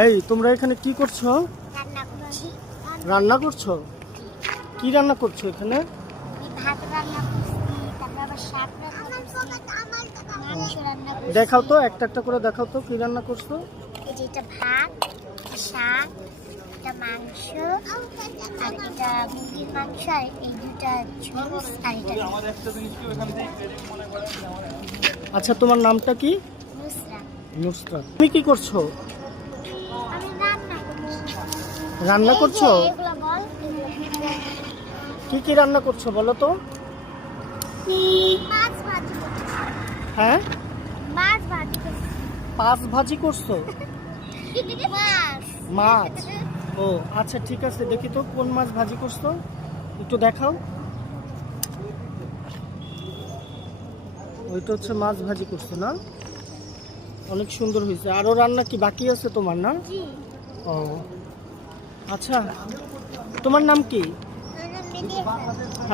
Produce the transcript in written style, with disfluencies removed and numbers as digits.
এই তোমরা এখানে কি করছো? রান্না করছি। রান্না করছো? কি রান্না করছো এখানে? আমি ভাত রান্না করছি, তারপর আবার শাক রান্না করছি, মাংস রান্না করছি। দেখাও তো, একটা একটা করে দেখাও তো কি রান্না করছো। এই যে এটা ভাত, এটা শাক, এটা মাংস, আর এটা মুরগির মাংস, আর এই দুটা জুস, আর এটা আচ্ছা, তোমার নামটা কি? নুসরাত। নুসরাত। তুমি কি করছো? আমি রান্না করছি। রান্না করছো? এই যে এগুলো বল, কি কি রান্না করছো বলো তো? মাছ ভাজি করছি। হ্যাঁ, মাছ ভাজি করছি। পাঁচ ভাজি করছো? মাছ। মাছ? ও আচ্ছা, ঠিক আছে, দেখি তো কোন মাছ ভাজি করছো, একটু দেখাও। ওইটা হচ্ছে মাছ ভাজি করছো না? অনেক সুন্দর হয়েছে। আরো রান্না কি বাকি আছে তোমার, না? জি। ও আচ্ছা, তোমার নাম কি? আমার নাম মেহেদি হাসান।